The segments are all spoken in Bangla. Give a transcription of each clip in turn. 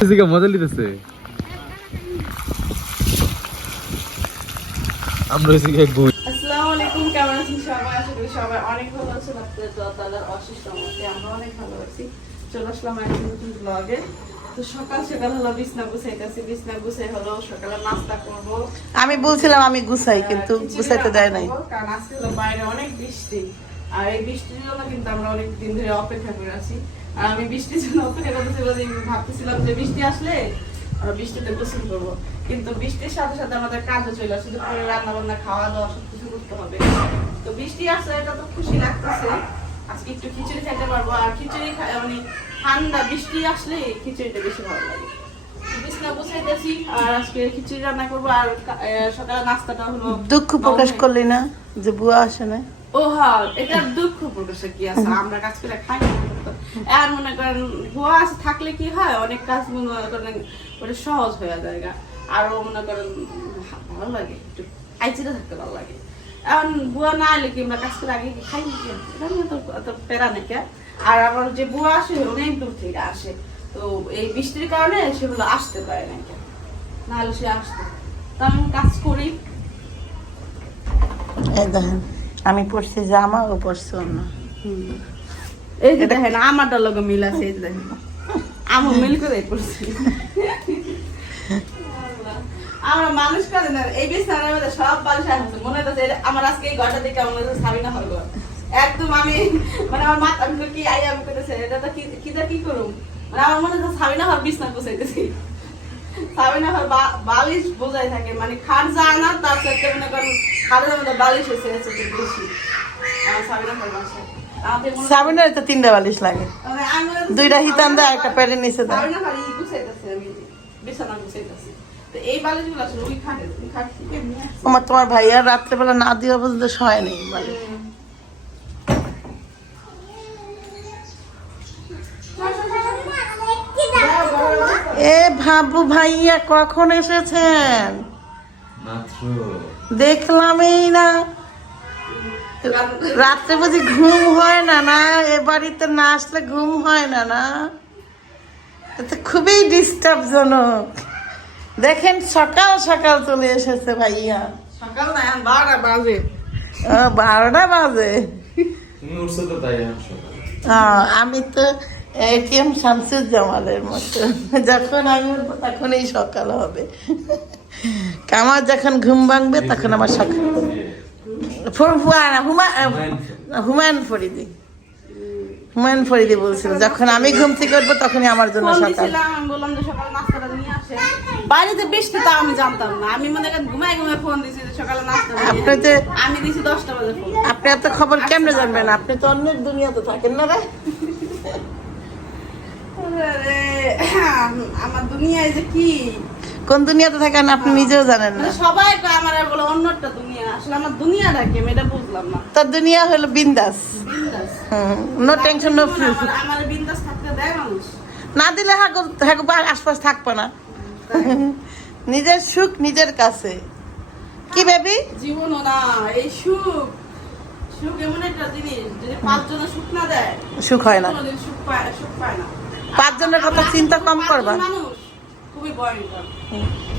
মজা নিতেছে আমরা এদিকে বই আসসালামু আলাইকুম কেমন আছেন সবাই? আশা করি সবাই অনেক ভালো আছেন। আপনাদের দোয়া অশেষ রহমতে আমরা অনেক ভালো আছি। চলে আসলাম একটা নতুন ব্লগে তো সকাল সকাল হলো বিছনা গুছাইতেছি। বিছনা গুছাই হলো সকালে নাস্তা করব। আমি বলছিলাম আমি গুছাই কিন্তু খিচুড়ি গুছাইতে দেয় নাই। কারণ আজকে হলো বাইরে অনেক বৃষ্টি। আর এই বৃষ্টির জন্য কিন্তু আমরা অনেক দিন ধরে অপেক্ষা করে আছি। আর আমি বৃষ্টির জন্য অপেক্ষা যে ভাবতেছিলাম যে বৃষ্টি আসলে আমরা বৃষ্টিতে গোসল করব। কিন্তু বৃষ্টির সাথে সাথে আমাদের কাজও চলে আসে দুপুরে রান্না বান্না খাওয়া দাওয়া সব কিছু করতে হবে। তো বৃষ্টি আসলে এটা তো খুশি লাগতেছে। আজকে একটু খিচুড়ি খাইতে পারব। আর খিচুড়ি মানে ঠান্ডা বৃষ্টি আসলে খিচুড়িটা বেশি ভালো লাগে। বিছনা আর আজকে খিচুড়ি রান্না করব। আর সকালে নাস্তাটা হলো দুঃখ প্রকাশ করলি না যে বুয়া আসে না ও হ্যাঁ এটা দুঃখ প্রকাশে কি আছে? আমরা কাজ করে খাই। আর মনে করেন ভুয়া আছে থাকলে কি হয়? অনেক কাজ মনে করেন ওটা সহজ হয়ে যায় গা। মনে করেন ভালো লাগে একটু আইচিটা থাকতে ভালো লাগে। এখন বুয়া না এলে কি আমরা কাজ করে আগে কি খাই নাকি? এটা নিয়ে তো অত প্যারা নাকি আর আমার যে বুয়া আসে অনেক দূর থেকে আসে। তো এই বৃষ্টির কারণে সেগুলো আসতে পারে নাকি নাহলে সে আসতো। তো আমি কাজ করি। দেখেন আমি পড়ছি জামা ও এই যে দেখেন আমারটার লগে মিল আছে, এই দেখেন। আমার মিল করে পড়ছি। আমরা মানুষ কাজে না, এই বিছানার সব বালিশ আছে মনে হচ্ছে আমার আজকে এই ঘরটা দেখে মনে হচ্ছে সাবিনা হল। একদম আমি মানে আমার মাথা কি আই আমি এটা তো কি কি করুম? মানে আমার মনে হচ্ছে সাবিনা হল বিছনা গুছাইতেছি সাবিনা বা- বালিশ বোঝাই থাকে মানে খাট যায় না তার সাথে মনে করেন খাটের মধ্যে বালিশ হয়েছে হচ্ছে বেশি। আমার সাবিনা বাসায় হয়- তো তিনটা বালিশ লাগে। মানে দুইটা হিতান দেয়, একটা প্যাডের নিচে দেয়। তোমার ভাইয়া রাত্রেবেলা না দেওয়া পর্যন্ত সয় নেই বালিশ। এ ভাবু ভাইয়া কখন এসেছেন? দেখলামই না। রাত্রে বুঝি ঘুম হয় না না? এ বাড়িতে না আসলে ঘুম হয় না না? এটা খুবই ডিস্টার্ব জনক দেখেন সকাল সকাল চলে এসেছে ভাইয়া। সকাল না বারোটা বাজে। ও, বারোটা বাজে। তুমি উঠছো তো তাই আমি সকালে। আহ, আমি তো এটিএম শামসুর জামালের মতো। যখন আমি উঠবো তখনই সকাল হবে। আমার যখন ঘুম ভাঙবে তখন আমার সকাল হুমায়ুন ফরিদি। হুমায়ুন ফরিদি বলছিল যখন আমি ঘুম থেকে উঠবো তখনই আমার জন্য সকাল। বললাম যে সকালে নাস্তাটা নিয়ে আসে। বাড়িতে বৃষ্টি তা আমি জানতাম না। আমি মনে করেন ঘুমাই ঘুমাই ফোন দিছি যে সকালে নাস্তা আপনি। যে- আমি দিছি দশটা বাজে ফোন। আপনি এত খবর কেমনে জানবেন? আপনি তো অন্য দুনিয়াতে থাকেন না রে। আমার দুনিয়ায় যে কি? কোন দুনিয়াতে থাকেন আপনি নিজেও জানেন না। মানে সবাই তো আমার বলে অন্যটা দুনিয়া। আসলে আমার দুনিয়াটা কি? আমি এটা বুঝলাম না। তার দুনিয়া হলো বিন্দাস। নো টেনশন নো ফ্রি আমার- বিন্দাস থাকতে দেয় মানুষ। না দিলে হাগো হাগো বা আশপাশ থাকব না। নিজের সুখ নিজের কাছে। কি বেবি? জীবনও না এই সুখ। সুখ এমন একটা জিনিস যদি সুখ না দেয় সুখ হয় না। সুখ পায় সুখ পায় না। পাঁচজনের কথা চিন্তা কম করবা। খুবই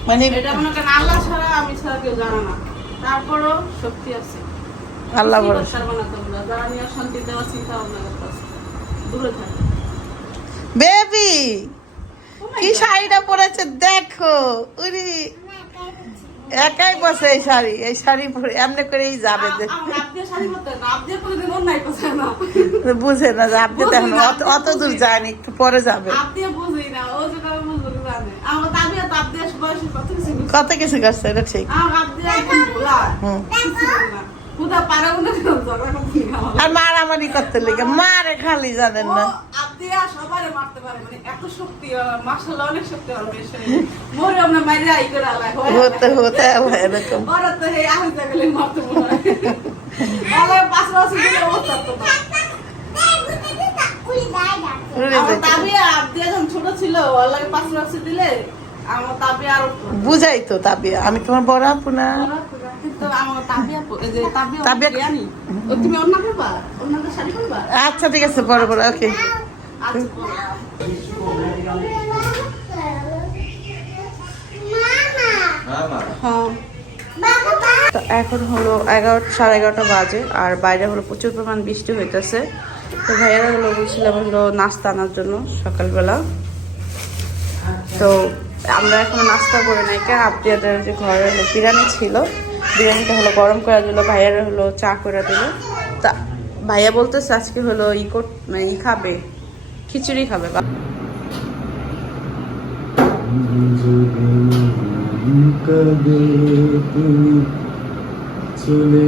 মানে এটা মনে করেন আল্লাহ ছাড়া আমি ছাড়া কেউ জানে না। তারপরও শক্তি আছে। আল্লাহ বড় যারা নিয়ে শান্তি দেওয়ার চিন্তা ভাবনা করতেছে দূরে থাকে। বেবি কি শাড়িটা পরেছে? দেখো উরি। একাই বসে এই শাড়ি এই শাড়ি পরে এমনি করেই যাবে বুঝে না যে আপনি দেখেন অত দূর যায়নি একটু পরে যাবে। কত কিছু করছে এটা ঠিক। হুম। আর মারামারি করতে লেগে মারে খালি জানেন না। মানে হতে হতে এরকম। ছোট ছিল দিলে আমার আর বুঝাই তো তাবিয়া আমি তোমার বড় আপু না। আচ্ছা ঠিক আছে বড় বড় ওকে এখন হলো এগারোটা সাড়ে এগারোটা বাজে আর বাইরে হলো প্রচুর পরিমাণ বৃষ্টি হইতেছে। তো ভাইয়ারা হলো বলছিলাম হলো নাস্তা আনার জন্য সকালবেলা। তো আমরা এখন নাস্তা করে নাই কে আপনাদের যে ঘরে হলো বিরিয়ানি ছিল বিরিয়ানিটা হলো, গরম করে দিল ভাইয়ারা হলো চা করে দিল। তা ভাইয়া বলতেছে আজকে হলো ই কর মানে ই খাবে, খিচুড়ি খাবে বা। চলে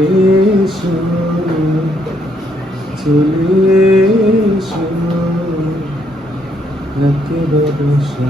চলে এসো বাদশা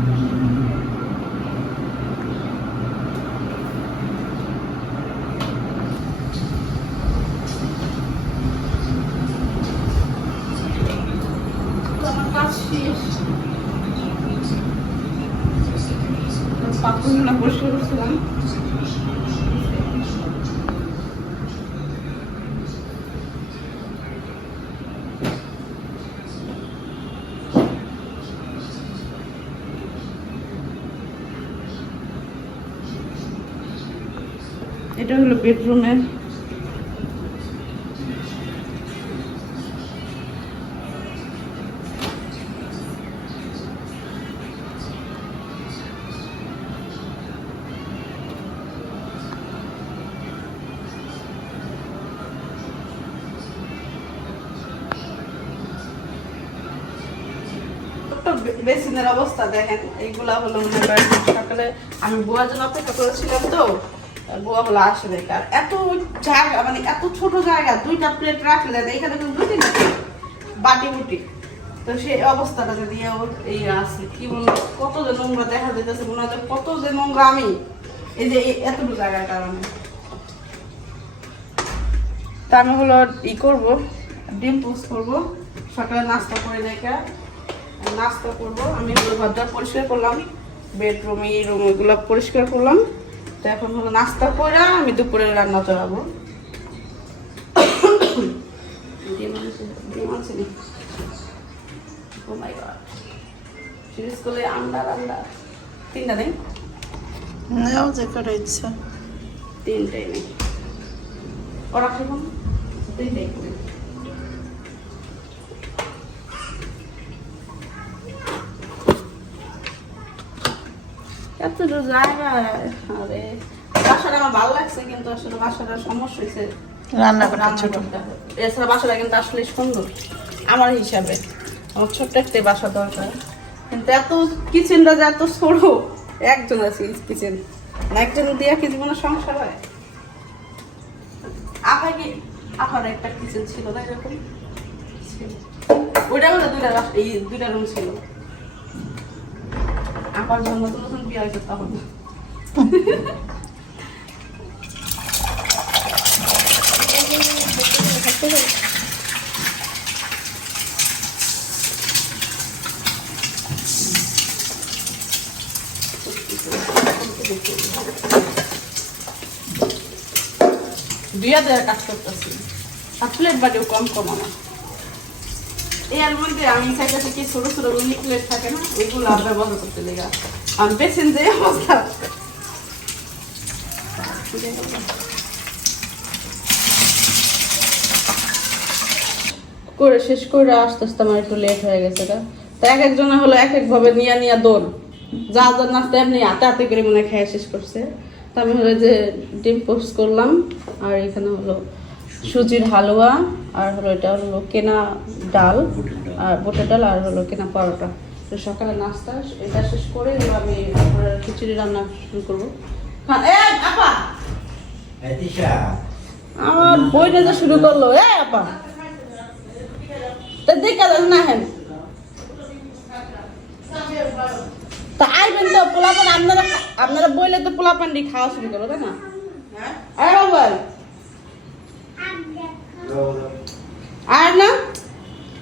আমার কাজ শেষ পাথরগুলো পরিষ্কার করছিলাম এটা হলো বেডরুমের। বেসিনের অবস্থা দেখেন, এইগুলা হলো মনে করেন সকালে আমি বুয়ার জন্য অপেক্ষা করেছিলাম তো। বুয়া হলো আসে দেখে এত জায়গা মানে এত ছোট জায়গা, দুইটা প্লেট রাখলে এখানে কিন্তু বাটি বুটি তো সেই অবস্থাটা যদি এই আছে, কি বলব, কত যে নোংরা দেখা যেতেছে মনে হচ্ছে কত যে নোংরা আমি। এই যে এতটুকু জায়গার কারণে। তা আমি হলো ই করব, ডিম পোস্ট করব, সকালে নাস্তা করে দেখে নাস্তা করব, আমি ঘরটা পরিষ্কার করলাম, বেডরুম, এই রুম, এগুলো পরিষ্কার করলাম। তো এখন হলো নাস্তা করে আমি দুপুরে রান্না চড়াবো নি? Oh. সিরিজ করলে আন্ডার আন্ডার তিনটা নেই নাও যে ইচ্ছা তিনটাই নেই ওরা খাব না? করে এতটুকু জায়গা আরে বাসাটা আমার ভালো লাগছে কিন্তু আসলে বাসাটার সমস্যা হয়েছে রান্না করতে ছোট। এছাড়া বাসাটা কিন্তু আসলে সুন্দর আমার হিসাবে। আমার ছোট্ট একটা বাসা দরকার। কিন্তু এত কিচেনটা যে এত ছোট একজন আছে কিচেন না একজন দিয়া কি জীবনে সংসার হয়? আবার কি আবার একটা কিচেন ছিল না এরকম? ওইটা বলে দুইটা এই দুইটা রুম ছিল। আবার যখন নতুন নতুন বিয়ে হয়েছে তখন দুই হাজার কাজ করতেছি। আর প্লেট বাটিও কম কম আমার। এর মধ্যে আমি চাইতেছি কি ছোট ছোট মিনি প্লেট থাকে না ওইগুলো আমরা বন্ধ করতে লেগে। পেছন যে অবস্থা করে শেষ করে আস্তে আস্তে আমার একটু লেট হয়ে গেছে। তো এক একজনে হলো এক এক ভাবে নিয়ে নিয়ে দৌড়। যা যা নাচতে এমনি হাতে হাতে করে মনে হয় খেয়ে শেষ করছে। তো আমি হলো যে ডিম পোস্ট করলাম আর এখানে হলো সুজির হালুয়া আর হলো এটা হলো কেনা ডাল। আর বুটের ডাল আর হলো কেনা পরোটা। তো সকালে নাস্তা এটা শেষ করে আমি তারপরে খিচুড়ি রান্না শুরু করব। হ্যাঁ এ আপা! আমার বইটা যে শুরু করল এ আপা! তা দেখা যাক না হেন। তা আইবেন তো পোলাপান আপনারা আপনারা বইলে তো পোলাপান দিয়ে খাওয়া শুরু করো তাই না? আরে বাবা! আর না?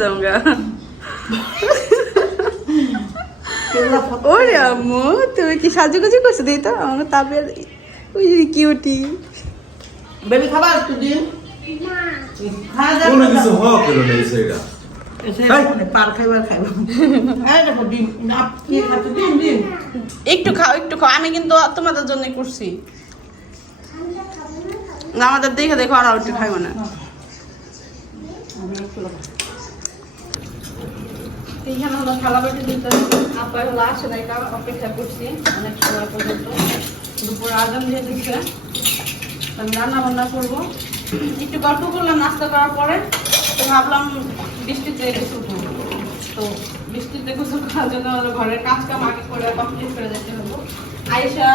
যাওগা কেল্লা ফটো ওরে আম্মু তুমি কি সাজুগুজু করছ? দিই তো আমার তাপের ওই যে কিউটি বেবি খাবার কোনো। কিছু এই। মানে একটু খাও একটু খাও। আমি কিন্তু তোমাদের জন্য করছি। আমাদের দেখে দেখো আর একটু খাইব না। দুপুর দিয়ে দিচ্ছে রান্না বান্না করব। একটু গল্প করলাম, নাস্তা করার পরে তো ভাবলাম বৃষ্টিতে তো বৃষ্টিতে করার জন্য ঘরের কাজ কাম আগে করে কমপ্লিট করে হব। আয়সা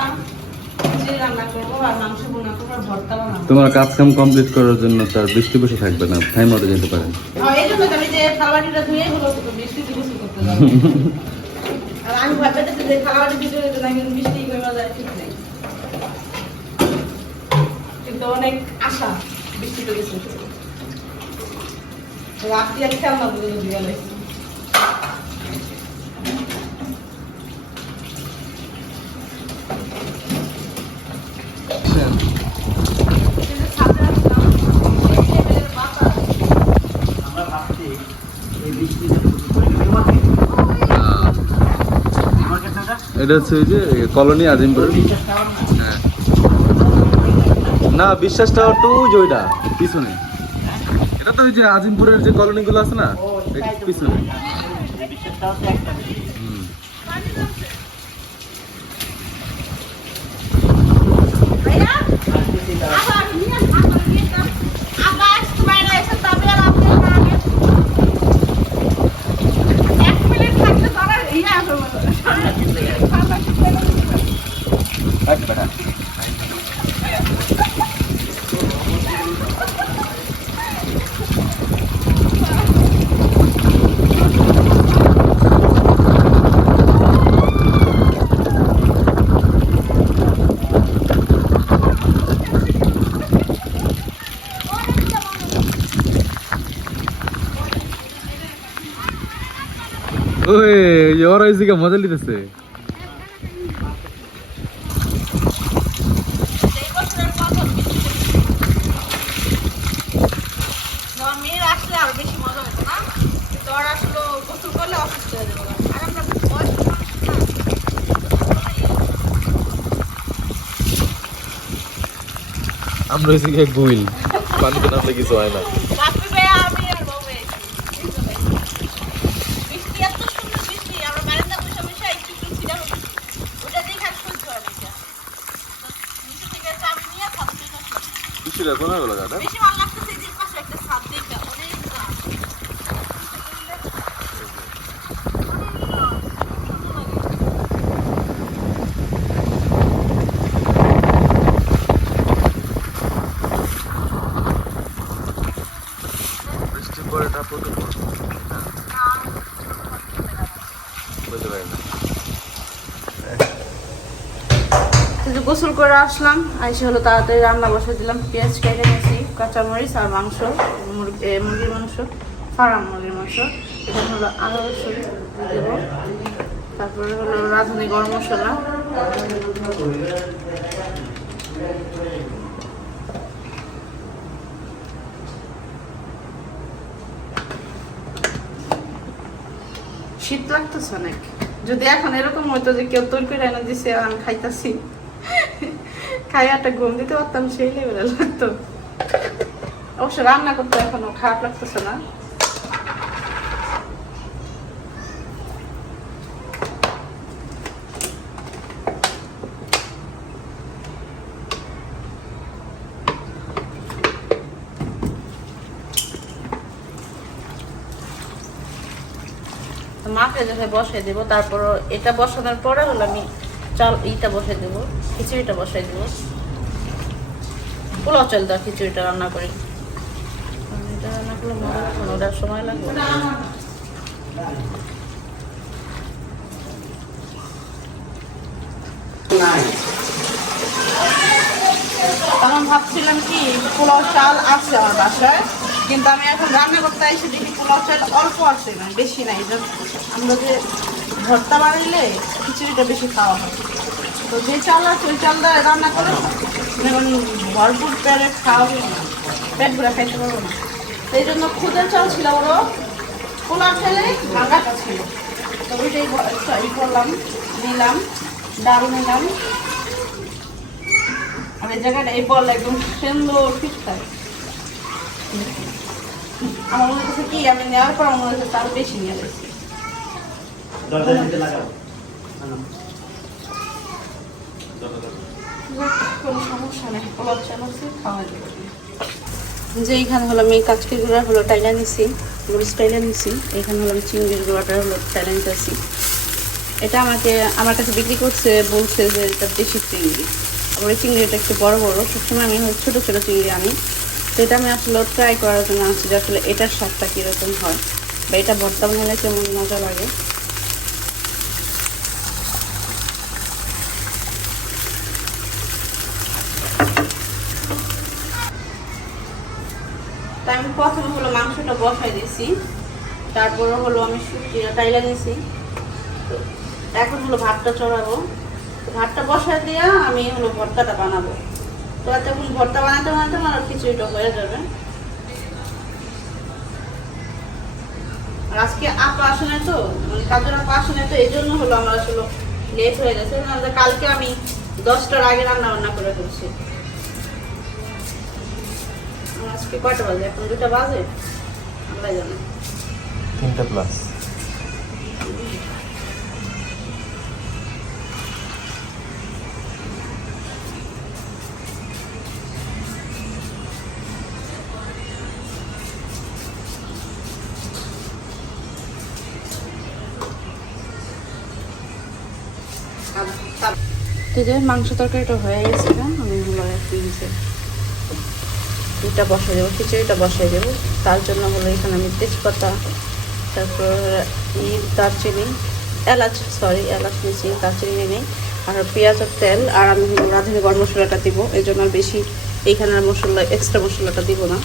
আর আর তোমার কাজ কাম কমপ্লিট করার জন্য তার বৃষ্টি বসে থাকবে না টাইম মতো যেতে পারেন আর এই জন্য তো আমি যে থালাবাটিটা ধুয়ে হলো তো বৃষ্টিতে গোসল করতে যাব আর আমি ভাবতেছি যে থালাবাটি ভিতরে যেতে না কিন্তু বৃষ্টি করে যায় ঠিক নেই কিন্তু অনেক আশা বৃষ্টিতে গোসল করব রাত্রি আর খেয়াল না বুঝে দিয়ে গেলে এটা হচ্ছে ওই যে কলোনি আজিমপুর। হ্যাঁ। না বিশ্বাস টাওয়ার তো ওই যে ওইটা পিছনে। এটা তো ওই যে আজিমপুরের যে কলোনিগুলো আছে না পিছনে হুম। ওই ওই ওরা এই জায়গায় মজা নিতেছে মেয়ের আসলে আরও বেশি মজা হতো না তোর আসলে গোসল করলে অসুস্থ হয়ে যাবে আর আমরা জায়গায় গুইল পানিতে নামলে কিছু হয় না রাত্রি বেলা আমি আর বউ বৃষ্টি এত সুন্দর বৃষ্টি আমরা বারান্দা বসে বসে একটু একটু ছিঁড়া হচ্ছে ওটা দিয়ে খালি সহ্য হয় না এটা। তো নিচে থেকে চাবি নিয়ে ছাদ দিয়ে আসলাম। কিছু দেখো না ওগুলো দাদা বেশি ভালো লাগতেছে এই যে পাশে একটা ছাদ দেখতে অনেক গাছ। প্রচুর বুঝতে পারি না। গোসল করে আসলাম, আইসে হলো তাড়াতাড়ি রান্না বসে দিলাম। পেঁয়াজ কেটে নিয়েছি, কাঁচামরিচ আর মাংস, মুরগি মুরগির মাংস, ফার্ম মুরগির মাংস। এখানে হলো আলু রসুন দেবো। তারপরে হলো রাঁধুনি গরম মশলা। শীত লাগতেছে অনেক। যদি এখন এরকম হইতো যে কেউ তৈরি করে এনে দিছে, আমি খাইতাছি। খাই একটা ঘুম দিতে পারতাম, সেই লেভেলে লাগতো। অবশ্য রান্না করতে এখনও খারাপ লাগতেছে না। বসাই দেবো। তারপর এটা বসানোর পরে হলো আমি চাল ইটা বসাই দেবো, খিচুড়িটা বসাই দেবো। পোলাও চাল দেওয়া খিচুড়িটা রান্না করি। কারণ সময় লাগবে। তখন ভাবছিলাম কি, পোলাও চাল আছে আমার বাসায়। কিন্তু আমি এখন রান্না করতে এসে দেখি পোলাও চাল অল্প আছে না বেশি নাই। আমরা যে ভর্তা বানাইলে খিচুড়িটা বেশি খাওয়া হয়। তো যে চাল আছে, ওই চাল দিয়ে রান্না করে এখন ভরপুর পেটে খাওয়া পেট ভরে খাইতে পারব না। এই জন্য খুদের চাল ছিল ওরও পোলাও চালে ভাগাটা ছিল। তো ওইটাই ই করলাম, দিলাম ডাল নিলাম আর জায়গাটা এই বল একদম সুন্দর ঠিকঠাক আমার মনে হচ্ছে কি আমি নেওয়ার পর আমার মনে হচ্ছে তার বেশি নিয়ে গেছি কোনো সমস্যা নেই চাল আছে খাওয়া যাবে। যে এইখানে হলো আমি কাচকি গুঁড়া হলো টাইলা নিছি মরিচ টাইলা নিছি এখানে হলো আমি চিংড়ির গুঁড়াটা হলো টাইলা নিতেছি এটা আমাকে আমার কাছে বিক্রি করছে বলছে যে এটা দেশি চিংড়ি। আবার এই চিংড়িটা একটু বড় বড় সবসময় আমি ছোটো ছোটো চিংড়ি আনি। তো এটা আমি আসলে ট্রাই করার জন্য আসছি যে আসলে এটার স্বাদটা কীরকম হয় বা এটা ভর্তা বানালে কেমন মজা লাগে। আমি প্রথমে হলো মাংসটা বসাই দিয়েছি, তারপরে হলো আমি শুকিয়ে টাইলা দিয়েছি তো এখন হলো ভাতটা চড়াবো। ভাতটা বসাই দিয়ে আমি হলো ভর্তাটা বানাবো। তো তখন ভর্তা বানাতে বানাতে আমার খিচুড়িটা হয়ে যাবে। আজকে আপা আসে নাই তো মানে কাজের আপা আসে নাই তো, এই জন্য হলো আমার আসলে লেট হয়ে গেছে। কালকে আমি দশটার আগে রান্না বান্না করে ফেলছি। আজকে কয়টা বাজে? এখন দুটা বাজে? আল্লাহ জানে। তিনটা প্লাস তো যে মাংস তরকারিটা হয়ে গেছে না, আমি এটা বসাই দেবো, খিচুড়িটা বসাই দেবো। তার জন্য হলো এখানে আমি তেজপাতা, তারপর ই দারচিনি, এলাচ সরি এলাচ নিয়েছি, দারচিনি নেই, আর পেঁয়াজ আর তেল, আর আমি রাঁধুনি গরম মশলাটা দিব, এই জন্য আর বেশি এইখানে মশলা এক্সট্রা মশলাটা দিব না।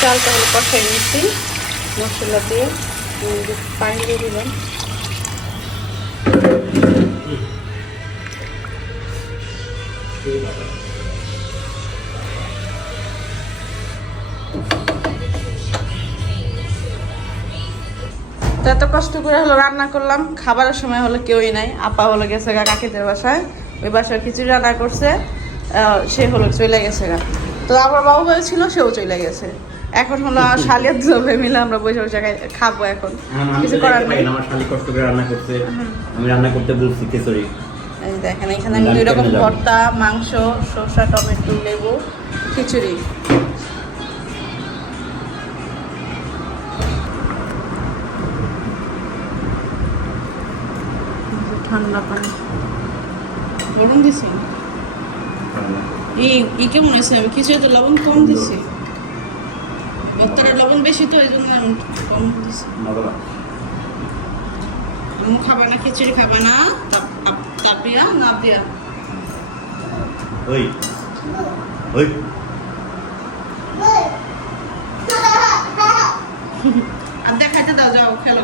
চালটা হলো কষাই নিচ্ছি। মশলা দিয়ে পানি দিয়ে দিলাম। তো এত কষ্ট করে হলো রান্না করলাম, খাবারের সময় হলো কেউই নাই। আপা হলো গেছে গা কাকিদের বাসায়, ওই বাসায় খিচুড়ি রান্না করছে সে হলো চলে গেছে গা। তো আমার বাবু ছিল সেও চলে গেছে। এখন হলো শালিয়ার দুবে মিলে আমরা বসে বসে খাব এখন। এখন কিছু করার নেই। আমার শালি কষ্ট করে রান্না করছে। আমি রান্না করতে বলছি খিচুড়ি। এই দেখেন এখানে আমি দুই রকম ভর্তা মাংস শসা টমেটো লেবু খিচুড়ি। ঠান্ডা পানি। গরম দিছি? এই ই কেমন আছে আমি খিচুড়িতে লবণ কম দিছি। ভর্তাটা লবণ বেশি তো এই জন্য কম তুমি খাবে না খিচুড়ি খাবে না তাপিয়া না দিয়া ওই। ওই। আর দেখাইতে দাও যাও খেলো।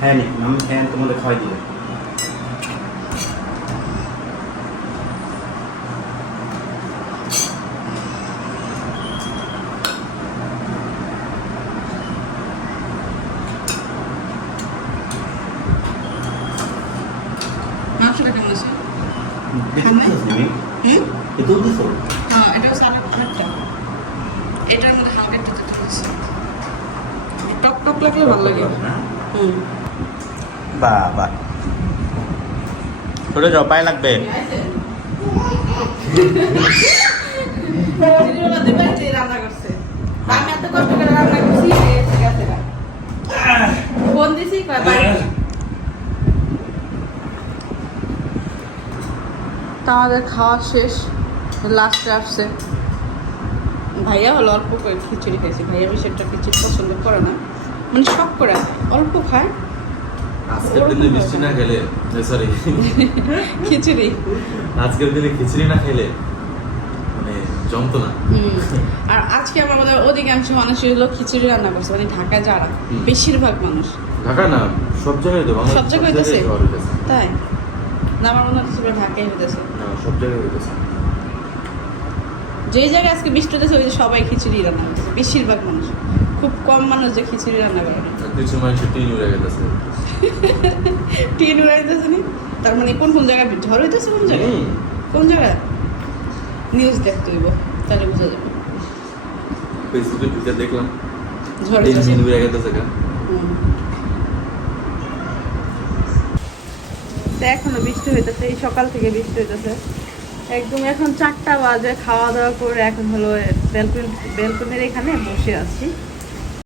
হ্যাঁ নি আমি হ্যাঁ তোমাদের খাওয়াই দিবে মাংসটা কেমন আছে দেখতে পাচ্ছি আমি হুম এতেও দিছো হ্যাঁ এটা হচ্ছে আরেক আরেকটা এটার মধ্যে হালকা একটু তেতো আছে টক টক লাগলে ভালো লাগে হ্যাঁ হুম বাবা সরে যাও পায়ে লাগবে খিচুড়িওয়ালা দুই বাড়িতে রান্না করছে আমি এত কষ্ট করে রান্না করছি এসে গেছে গা। ফোন দিছি কয় বাড়ি তা আমাদের খাওয়া শেষ লাস্টে আসছে। ভাইয়া হলো অল্প করে খিচুড়ি খাইছে। ভাইয়া বেশি একটা খিচুড়ি পছন্দ করে না। মানে শখ করে। অল্প খায়। আজকের দিনে মিষ্টি না খেলে সরি খিচুড়ি। আজকের দিনে খিচুড়ি না খেলে মানে জমতো না আর আজকে আমার মনে হয় অধিকাংশ মানুষই হলো খিচুড়ি রান্না করছে মানে ঢাকায় যারা বেশিরভাগ মানুষ। ঢাকা না সব জায়গায় তো সব জায়গায় হইতেছে? তাই? না আমার মনে হচ্ছে পুরো ঢাকায় হইতেছে। না, সব জায়গায় হইতেছে। যেই জায়গায় আজকে বৃষ্টি হতেছে ওই সবাই খিচুড়ি রান্না করতেছে বেশিরভাগ মানুষ। খুব কম মানুষ যে খিচুড়ি রান্না করে। কিছু মানুষ টিন উড়ে গেছে। উড়াইতেছে নি। তার মানে কোন কোন জায়গায় ঝড় হইতেছে কোন জায়গায়? কোন জায়গায়? নিউজ দেখতে হইব তাহলে বোঝা যাবে। ফেসবুকে ঢুকে দেখলাম। ঝড় হইতেছে। উড়ে গেছে এখনও বৃষ্টি হইতেছে এই সকাল থেকে বৃষ্টি হইতেছে। একদম এখন চারটা বাজে খাওয়া দাওয়া করে এখন হলো বেলকুনি বেলকুনির এখানে বসে আছি।